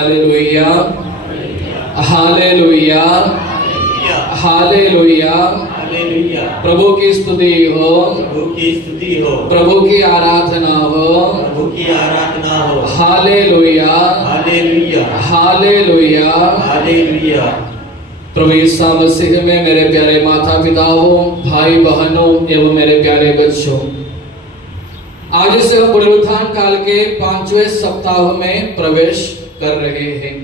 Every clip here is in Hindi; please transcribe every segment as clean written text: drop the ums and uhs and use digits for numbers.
Hallelujah, hallelujah, hallelujah. हालेलुया। प्रभु की स्तुति हो, प्रभु की स्तुति हो, प्रभु की आराधना हो। प्रभु की आराधना हो। Hallelujah, hallelujah, hallelujah. हालेलुया। प्रभु यीशु मसीह में मेरे प्यारे माता पिताओं, भाई बहनों एवं मेरे प्यारे बच्चों, आज से हम पुनरुत्थान काल के 5वें सप्ताह में प्रवेश कर रहे हैं।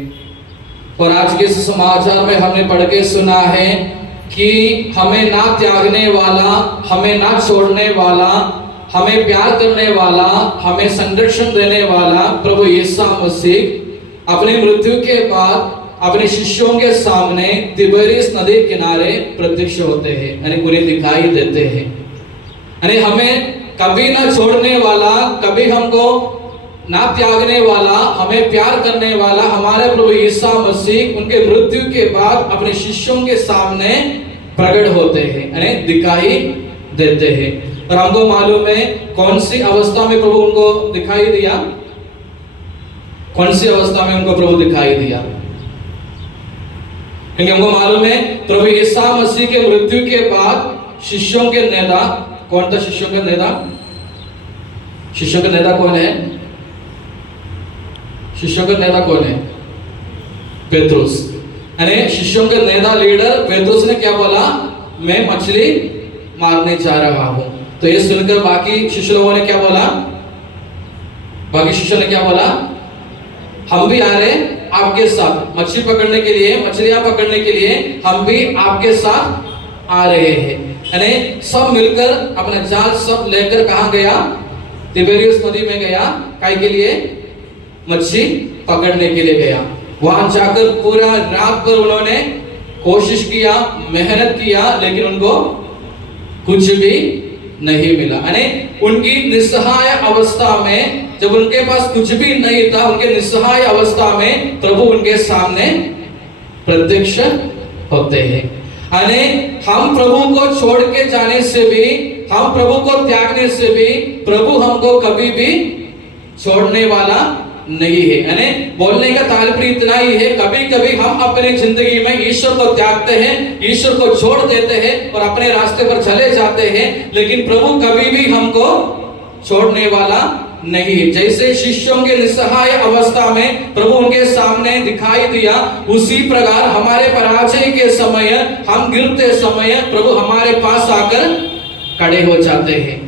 और आज के इस समाचार में हमने पढ़ के सुना है कि हमें ना त्यागने वाला, हमें ना छोड़ने वाला, हमें प्यार करने वाला, हमें संरक्षण देने वाला प्रभु यीशु मसीह अपनी मृत्यु के बाद अपने शिष्यों के सामने तिबेरियस नदी किनारे प्रत्यक्ष होते हैं, यानी उन्हें दिखाई देते हैं। यानी हमें कभी ना छोड़ने वाला, कभी हमको ना त्यागने वाला, हमें प्यार करने वाला हमारे प्रभु यीशु मसीह उनके मृत्यु के बाद अपने शिष्यों के सामने प्रकट होते हैं, यानी दिखाई देते हैं। और हमको मालूम है कौन सी अवस्था में प्रभु उनको दिखाई दिया, कौन सी अवस्था में उनको प्रभु दिखाई दिया, क्योंकि हमको मालूम है प्रभु यीशु मसीह के मृत्यु के बाद शिष्यों के नेता कौन था? शिष्यों का नेता, शिष्यों का नेता कौन है? शिष्यों का नेता कौन है? पेट्रोस। यानी शिष्यों का नेता लीडर पेट्रोस ने क्या बोला? मैं मछली मारने जा रहा हूं। तो ये सुनकर बाकी शिष्य लोगों ने क्या बोला? बाकी शिष्यों ने क्या बोला? हम भी आ रहे आपके साथ मछली पकड़ने के लिए, मछलियां पकड़ने के लिए हम भी आपके साथ आ रहे हैं। यानी सब मिलकर अपना जाल सब लेकर कहां गया? तिबेरियस नदी में गया। काय के लिए? मछली पकड़ने के लिए गया। वहां जाकर पूरा रात भर उन्होंने कोशिश किया, मेहनत किया, लेकिन उनको कुछ भी नहीं मिला। यानी उनकी निस्सहाय अवस्था में, जब उनके पास कुछ भी नहीं था, उनके निस्सहाय अवस्था में प्रभु उनके सामने प्रत्यक्ष होते हैं। यानी हम प्रभु को छोड़ के जाने से भी, हम प्रभु को त्यागने से भी प्रभु हमको कभी भी छोड़ने वाला नहीं है। यानी बोलने का तात्पर्य इतना ही है, कभी कभी हम अपनी जिंदगी में ईश्वर को त्यागते हैं, ईश्वर को छोड़ देते हैं और अपने रास्ते पर चले जाते हैं, लेकिन प्रभु कभी भी हमको छोड़ने वाला नहीं है। जैसे शिष्यों के निस्सहाय अवस्था में प्रभु उनके सामने दिखाई दिया, उसी प्रकार हमारे पराजय के समय, हम गिरते समय प्रभु हमारे पास आकर खड़े हो जाते हैं,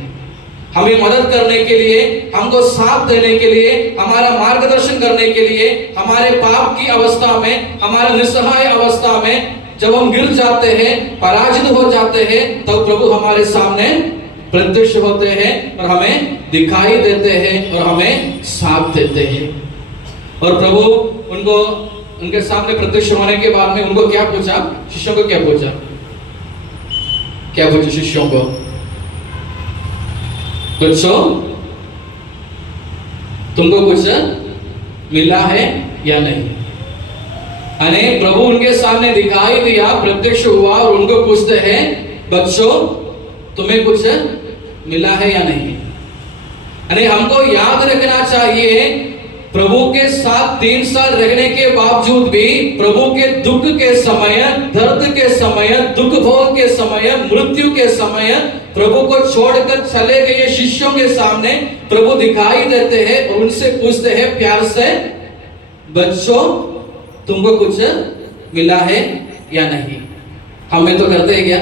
हमें मदद करने के लिए, हमको साथ देने के लिए, हमारा मार्गदर्शन करने के लिए। हमारे पाप की अवस्था में, हमारे निस्सहाय अवस्था में जब हम गिर जाते हैं, पराजित हो जाते हैं, तब प्रभु हमारे सामने प्रत्यक्ष होते हैं और हमें दिखाई देते हैं और हमें साथ देते हैं। और प्रभु उनको, उनके सामने प्रत्यक्ष होने के बाद में उनको क्या पूछा? शिष्यों को क्या पूछा? क्या पूछा शिष्यों को? बच्चों, तुमको कुछ मिला है या नहीं? यानी प्रभु उनके सामने दिखाई दिया, प्रत्यक्ष हुआ और उनको पूछते हैं, बच्चों तुम्हें कुछ मिला है या नहीं? यानी हमको याद रखना चाहिए, प्रभु के साथ 3 साल रहने के बावजूद भी प्रभु के दुख के समय, दर्द के समय, दुख भोग के समय, मृत्यु के समय प्रभु को छोड़कर चले गए शिष्यों के सामने प्रभु दिखाई देते हैं और उनसे पूछते हैं प्यार से, बच्चों तुमको कुछ मिला है या नहीं? हमें तो करते हैं क्या?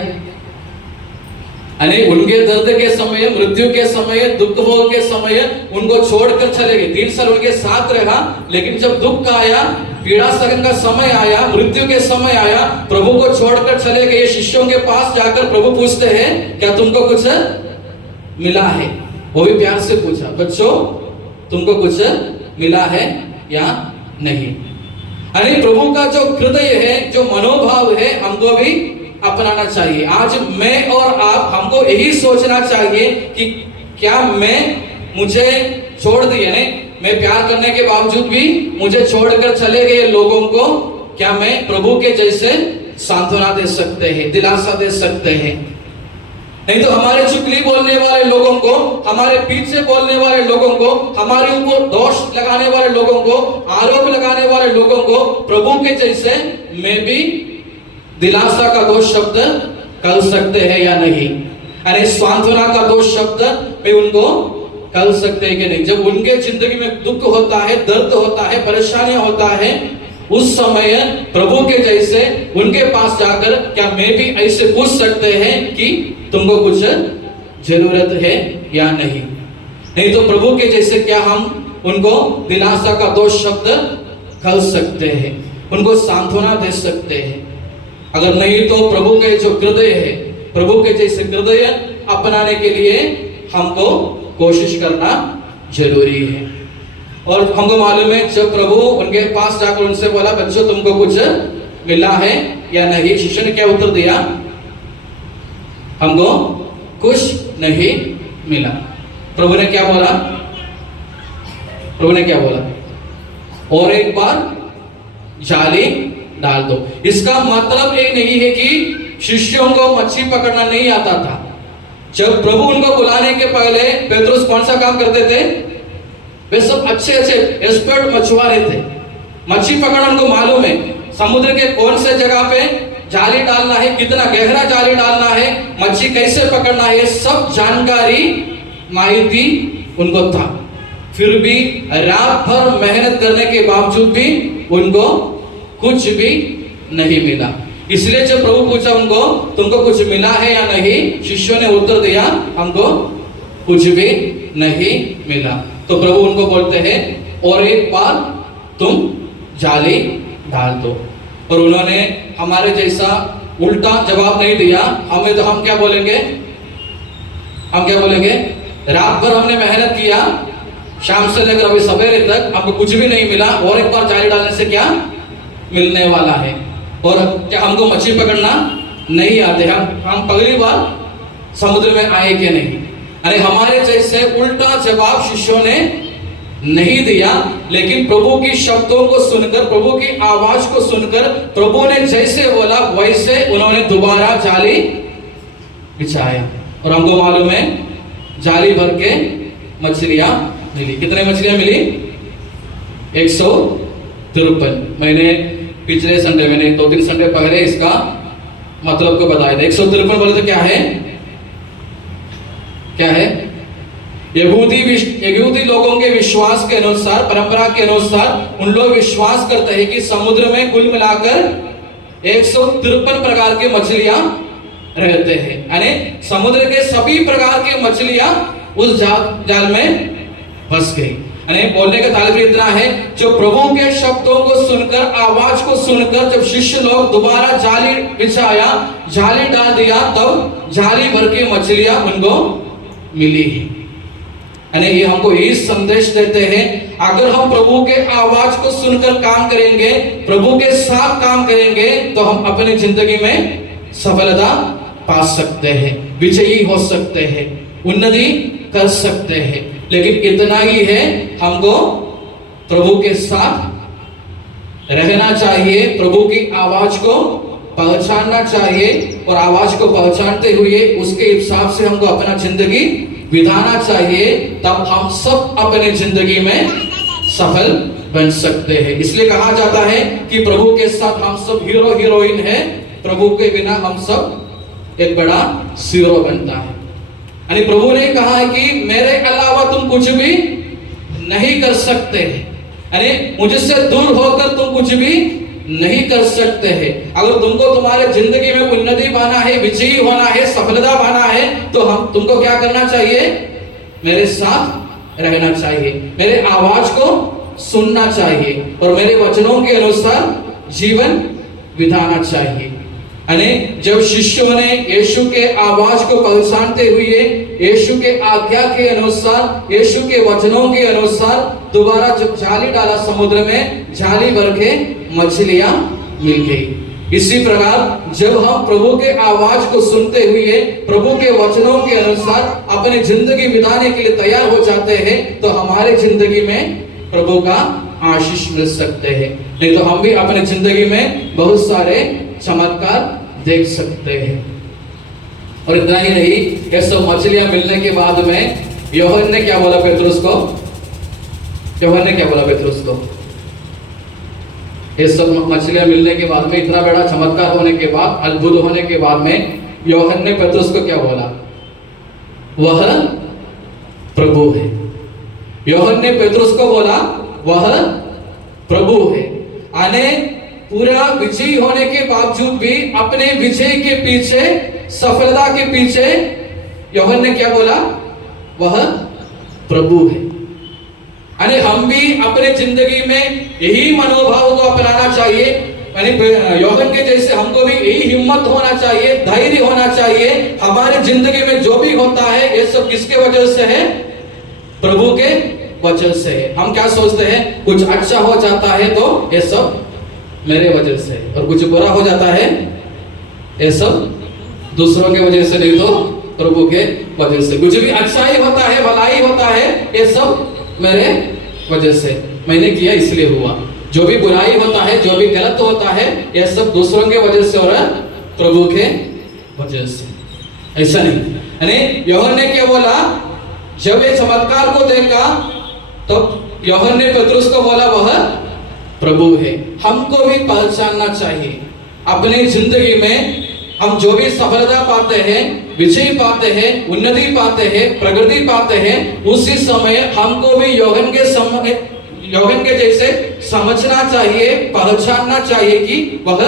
यानी उनके दर्द के समय, मृत्यु के समय, दुख भोग के समय उनको छोड़कर चले गए। 3 साल उनके साथ रहा, लेकिन जब दुख आया, पीड़ा सहन का समय आया, मृत्यु के समय आया, प्रभु को छोड़कर चले गए शिष्यों के पास जाकर प्रभु पूछते हैं, क्या तुमको कुछ मिला है? वो भी प्यार से पूछा, बच्चों तुमको कुछ मिला है या नहीं? यानी प्रभु का जो हृदय है, जो मनोभाव है, हमको भी अपनाना चाहिए। आज मैं और आप, हमको यही सोचना चाहिए कि क्या मुझे छोड़ दिए, नहीं मैं प्यार करने के बावजूद भी मुझे छोड़कर चले गए लोगों को क्या मैं प्रभु के जैसे सांत्वना दे सकते हैं, दिलासा दे सकते हैं? नहीं तो हमारे चुगली बोलने वाले लोगों को, हमारे पीछे बोलने वाले लोगों को, हमारे ऊपर दोष लगाने वाले लोगों को, आरोप लगाने वाले लोगों को प्रभु के जैसे मैं भी दिलासा का दो शब्द कर सकते हैं या नहीं, यानी सांत्वना का दो शब्द मैं उनको कर सकते हैं कि नहीं। जब उनके जिंदगी में दुख होता है, दर्द होता है, परेशानी होता है, उस समय प्रभु के जैसे उनके पास जाकर क्या मैं भी ऐसे पूछ सकते हैं कि तुमको कुछ जरूरत है या नहीं। नहीं तो प्रभु के जैसे क्या हम उनको दिलासा का दो शब्द कर सकते हैं, उनको सांत्वना दे सकते हैं। अगर नहीं तो प्रभु के जो हृदय है, प्रभु के जैसे हृदय अपनाने के लिए हमको कोशिश करना जरूरी है। और हमको मालूम है जब प्रभु उनके पास जाकर उनसे बोला बच्चों तुमको कुछ मिला है या नहीं, शिष्य ने क्या उत्तर दिया? हमको कुछ नहीं मिला। प्रभु ने क्या बोला? प्रभु ने क्या बोला? और एक बार जाली डाल दो। इसका मतलब ये नहीं है कि शिष्यों को मच्छी पकड़ना नहीं आता था। जब प्रभु उनको बुलाने के पहले पेट्रोस कौन सा काम करते थे? वे सब अच्छे एक्सपर्ट मछुआरे थे। मच्छी पकड़ना उनको मालूम है, समुद्र के कौन से जगह पे जाली डालना है, कितना गहरा जाली डालना है, मच्छी कैसे पकड़ना है, सब जानकारी माहिती उनको था। फिर भी रात भर मेहनत करने के बावजूद भी उनको कुछ भी नहीं मिला। इसलिए जब प्रभु पूछा उनको तुमको कुछ मिला है या नहीं, शिष्यों ने उत्तर दिया हमको कुछ भी नहीं मिला। तो प्रभु उनको बोलते हैं और एक बार तुम जाली डाल दो। और उन्होंने हमारे जैसा उल्टा जवाब नहीं दिया। हमें तो हम क्या बोलेंगे? हम क्या बोलेंगे? रात भर हमने मेहनत किया, शाम से लेकर अभी सवेरे तक हमको कुछ भी नहीं मिला, और एक बार जाली डालने से क्या मिलने वाला है? और क्या हमको मछली पकड़ना नहीं आते? हम पहली बार समुद्र में आए कि नहीं? अरे हमारे जैसे उल्टा जवाब शिष्यों ने नहीं दिया, लेकिन प्रभु की शब्दों को सुनकर, प्रभु की आवाज को सुनकर, प्रभु ने जैसे बोला वैसे उन्होंने दोबारा जाली बिछाया। और हमको मालूम है जाली भर के मछलियां मिली। कितने मछलियां मिली? 153। मैंने पिछले संडे, मैंने 2-3 संडे पहले इसका मतलब को बताया था। 153 बोले तो क्या है? क्या है? यहूदी लोगों के विश्वास के अनुसार, परंपरा के अनुसार उन लोग विश्वास करते हैं कि समुद्र में कुल मिलाकर 153 प्रकार की मछलियां रहते हैं। यानी समुद्र के सभी प्रकार की मछलियां उस जाल में फंस गई। यानी बोलने का तात्पर्य इतना है, जो प्रभु के शब्दों को सुनकर, आवाज को सुनकर जब शिष्य लोग दोबारा जाली बिछाया, जाली डाल दिया, तब जाली भर के मछलियां उनको मिली। यानी ये हमको यही संदेश देते हैं, अगर हम प्रभु के आवाज को सुनकर काम करेंगे, प्रभु के साथ काम करेंगे, तो हम अपनी जिंदगी में सफलता पा सकते हैं, विजयी हो सकते हैं, उन्नति कर सकते हैं। लेकिन इतना ही है, हमको प्रभु के साथ रहना चाहिए, प्रभु की आवाज को पहचानना चाहिए, और आवाज को पहचानते हुए उसके हिसाब से हमको अपना जिंदगी बिताना चाहिए। तब हम सब अपने जिंदगी में सफल बन सकते हैं। इसलिए कहा जाता है कि प्रभु के साथ हम सब हीरो हीरोइन है, प्रभु के बिना हम सब एक बड़ा जीरो बनता है। यानी प्रभु ने कहा है कि मेरे अलावा तुम कुछ भी नहीं कर सकते हैं, यानी मुझसे दूर होकर तुम कुछ भी नहीं कर सकते हैं। अगर तुमको तुम्हारे जिंदगी में उन्नति पाना है, विजयी होना है, सफलता पाना है, तो हम तुमको क्या करना चाहिए? मेरे साथ रहना चाहिए, मेरे आवाज को सुनना चाहिए, और मेरे वचनों के अनुसार जीवन बिताना चाहिए। यानी जब शिष्यों ने यीशु के आवाज को पहचानते हुए, यीशु के आज्ञा के अनुसार, यीशु के वचनों के अनुसार दोबारा जब जाली डाला समुद्र में, जाली भर के मछलियां मिल गई। इसी प्रकार जब हम प्रभु के आवाज को सुनते हुए, प्रभु के वचनों के अनुसार अपनी जिंदगी बिताने के लिए तैयार हो जाते हैं, तो हमारे जिंदगी में प्रभु का आशीष मिल सकते हैं। नहीं तो हम भी अपने जिंदगी में बहुत सारे चमत्कार देख सकते हैं। और इतना ही नहीं, ये सब मछलियां मिलने के बाद में यूहन्ना ने क्या बोला पेट्रोस को? यूहन्ना ने क्या बोला पेट्रोस को? ये सब मछलियां मिलने के बाद में, इतना बड़ा चमत्कार होने के बाद, अद्भुत होने के बाद में यूहन्ना ने पेट्रोस को क्या बोला? वह प्रभु है। यूहन्ना ने पेट्रोस को बोला वह प्रभु है। आने पूरा विजयी होने के बावजूद भी अपने विजय के पीछे, सफलता के पीछे यूहन्ना ने क्या बोला? वह प्रभु है। यानी हम भी अपने जिंदगी में यही मनोभाव को अपनाना चाहिए। यानी यूहन्ना के जैसे हमको भी यही हिम्मत होना चाहिए, धैर्य होना चाहिए। हमारे जिंदगी में जो भी होता है ये सब किसके वजह से है? प्रभु के वजह से है। हम क्या सोचते हैं? कुछ अच्छा हो जाता है तो ये सब मेरे वजह से, और कुछ बुरा हो जाता है ये सब दूसरों के वजह से, नहीं तो प्रभु के वजह से। कुछ भी अच्छा ही होता है, भलाई होता है, ये सब मेरे वजह से, मैंने किया इसलिए हुआ। जो भी बुराई होता है, जो भी गलत होता है, ये सब दूसरों के वजह से और प्रभु के वजह से। ऐसा नहीं। यानी यूहन्ना ने क्या बोला? जब ये चमत्कार को देखा तो यूहन्ना ने पेट्रोस को बोला वह प्रभु है। हमको भी पहचानना चाहिए अपनी जिंदगी में। हम जो भी सफलता पाते हैं, विजय पाते हैं, उन्नति पाते हैं, प्रगति पाते हैं, उसी समय हमको भी यूहन्ना के जैसे समझना चाहिए, पहचानना चाहिए कि वह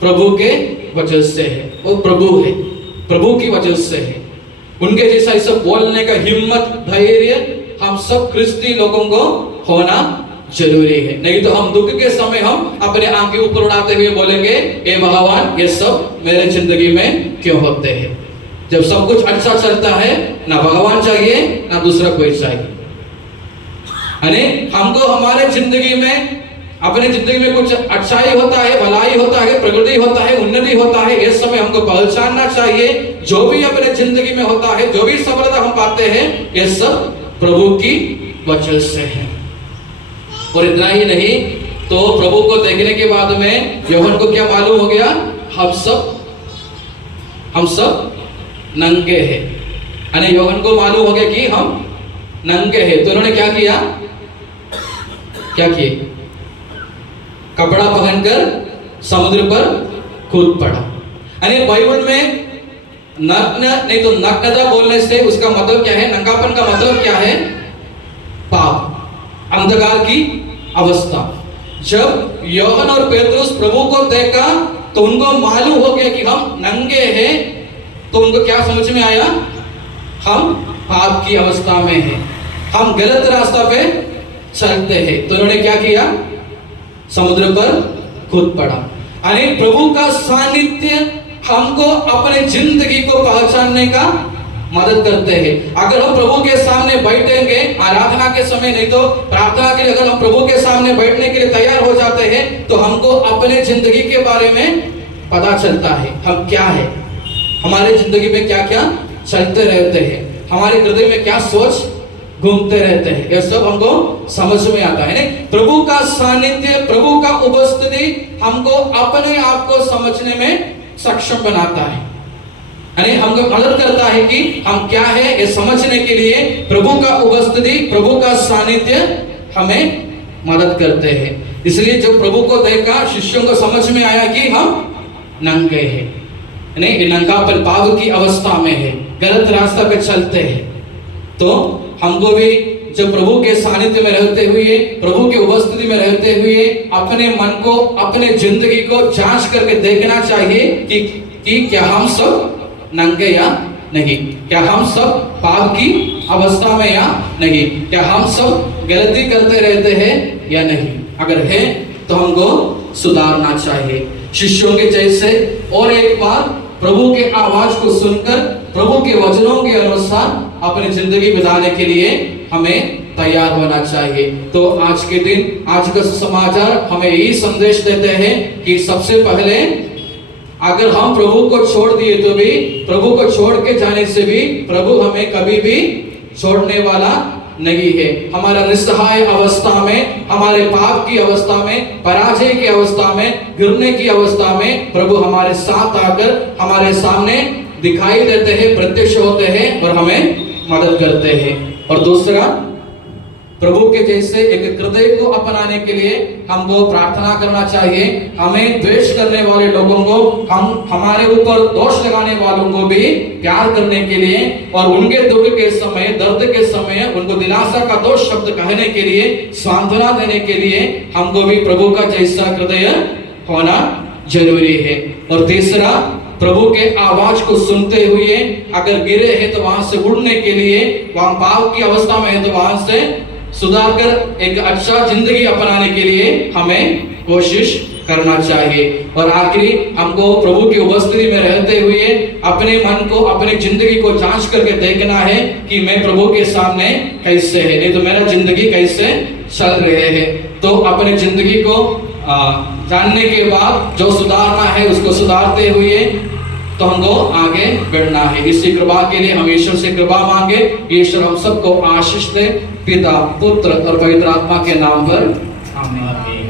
प्रभु के वजह से है, वो प्रभु है, प्रभु की वजह से है। उनके जैसा ये सब बोलने का हिम्मत, धैर्य हम सब ख्रिस्ती लोगों को होना जरूरी है। नहीं तो हम दुख के समय हम अपने आंखें ऊपर उड़ाते हुए बोलेंगे, हे भगवान, ये सब मेरे जिंदगी में क्यों होते हैं? जब सब कुछ अच्छा चलता है, ना भगवान चाहिए ना दूसरा कोई चाहिए। यानी हमको हमारे जिंदगी में, अपने जिंदगी में कुछ अच्छाई होता है, भलाई होता है, प्रगति होता है, उन्नति होता है, ये समय हमको पहचानना चाहिए। जो भी अपने जिंदगी में होता है, जो भी सफलता हम पाते हैं, ये सब प्रभु की वजह से है। और इतना ही नहीं, तो प्रभु को देखने के बाद में यूहन्ना को क्या मालूम हो गया? हम सब नंगे हैं। यानी यूहन्ना को मालूम हो गया कि हम नंगे हैं। तो उन्होंने क्या किया? क्या किए? कपड़ा पहनकर समुद्र पर कूद पड़ा। यानी बाइबल में नग्न, नहीं तो नग्नता बोलने से उसका मतलब क्या है? नंगापन का मतलब क्या है? पाप, अंधकार की अवस्था। जब यूहन्ना और पेट्रोस प्रभु को देखा तो उनको मालूम हो गया कि हम नंगे हैं। तो उनको क्या समझ में आया? हम पाप की अवस्था में हैं, हम गलत रास्ता पे चलते हैं। तो उन्होंने क्या किया? समुद्र पर कूद पड़ा। यानी प्रभु का सानिध्य हमको अपने जिंदगी को पहचानने का मदद करते हैं। अगर हम प्रभु के सामने बैठेंगे आराधना के समय, नहीं तो प्रार्थना के लिए अगर हम प्रभु के सामने बैठने के लिए तैयार हो जाते हैं, तो हमको अपने जिंदगी के बारे में पता चलता है हम क्या है, हमारे जिंदगी में क्या क्या चलते रहते हैं, हमारे हृदय में क्या सोच घूमते रहते हैं, ये सब हमको समझ में आता है। प्रभु का सानिध्य, प्रभु का उपस्थिति हमको अपने आप को समझने में सक्षम बनाता है। यानी हमको मदद करता है कि हम क्या है ये समझने के लिए प्रभु का उपस्थिति, प्रभु का सानिध्य हमें मदद करते हैं। इसलिए जब प्रभु को देखा, शिष्यों को समझ में आया कि हम नंगे हैं, नहीं नंगापन पाप की अवस्था में है, गलत रास्ता पे चलते हैं। तो हमको भी जब प्रभु के सानिध्य में रहते हुए, प्रभु की उपस्थिति में रहते हुए अपने मन को, अपने जिंदगी को जांच करके देखना चाहिए कि क्या हम सब नंगे या नहीं, क्या हम सब पाप की अवस्था में या नहीं, क्या हम सब गलती करते रहते हैं या नहीं। अगर है तो हमको सुधारना चाहिए, शिष्यों के जैसे और एक बार प्रभु के आवाज को सुनकर प्रभु के वचनों के अनुसार अपनी जिंदगी बिताने के लिए हमें तैयार होना चाहिए। तो आज के दिन, आज का समाचार हमें यही संदेश देते हैं कि सबसे पहले अगर हम प्रभु को छोड़ दिए तो भी, प्रभु को छोड़ के जाने से भी प्रभु हमें कभी भी छोड़ने वाला नहीं है। हमारा निस्सहाय अवस्था में, हमारे पाप की अवस्था में, पराजय की अवस्था में, गिरने की अवस्था में प्रभु हमारे साथ आकर हमारे सामने दिखाई देते हैं, प्रत्यक्ष होते हैं और हमें मदद करते हैं। और दूसरा, प्रभु के जैसे एक हृदय को अपनाने के लिए हमको प्रार्थना करना चाहिए। हमें द्वेष करने वाले लोगों को, हमारे ऊपर दोष लगाने वालों को भी प्यार करने के लिए और उनके दुख के समय, दर्द के समय उनको दिलासा का दो शब्द कहने के लिए, सांत्वना देने के लिए हमको भी प्रभु का जैसा हृदय होना जरूरी है। और तीसरा, प्रभु के आवाज को सुनते हुए अगर गिरे हैं तो वहां से उड़ने के लिए, वहां पाप की अवस्था में है तो वहां से सुधार कर एक अच्छा जिंदगी अपनाने के लिए हमें कोशिश करना चाहिए। और आखिरी, हमको प्रभु की उपस्थिति में रहते हुए अपने मन को, अपनी जिंदगी को जांच करके देखना है कि मैं प्रभु के सामने कैसे है, नहीं तो मेरा जिंदगी कैसे चल रहे है। तो अपनी जिंदगी को जानने के बाद जो सुधारना है उसको सुधारते हुए तो हमको आगे बढ़ना है। इसी कृपा के लिए हम ईश्वर से कृपा मांगे। ईश्वर हम सबको आशीष दे, पिता, पुत्र और पवित्र आत्मा के नाम पर आमीन।